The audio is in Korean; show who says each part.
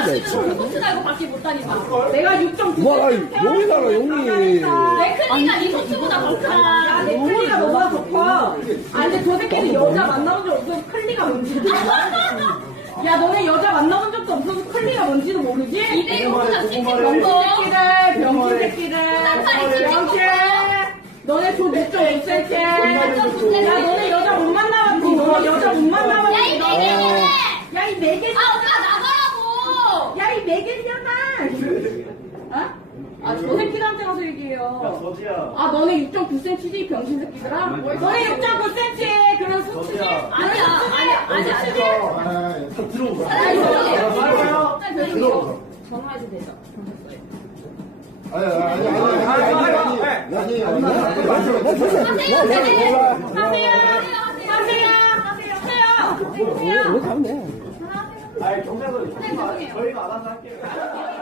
Speaker 1: 지금 코트 달고 밖에 못 다니봐. 내가 6.9cm.
Speaker 2: 와, 용이잖아, 용이.
Speaker 1: 내 크니까 네 코트보다 더 크다. 야, 내 클리가 너무 더 커. 아, 근데 저 새끼는 여자 만나본 적 없어서 클리가 뭔지도 몰라. 야, 너네 여자 만나본 적도 없어서 클리가 뭔지도 모르지? 이래 용보다 치킨 병신 새끼들, 병신 새끼들. 병신. 너네 저 6.5cm. 야, 너네 여자 못 만나봤지? 너네 여자 못 만나봤지?
Speaker 3: 야, 이 매개년에!
Speaker 1: 야, 이 매개.
Speaker 3: 아, 오빠 나가라고!
Speaker 1: 야, 이 매개년아! 어? 아, 저 새끼들한테 가서 얘기해요.
Speaker 4: 저지야.
Speaker 1: 아, 너네 6.9cm지, 병신 새끼들아? 너네 6.9cm, 그런 수치지? 아니야, 수치지?
Speaker 4: 들어오고.
Speaker 1: 전화해도 되죠?
Speaker 2: 왜 가면 돼?
Speaker 4: 아니, 경찰서 저희가 알아서 할게요.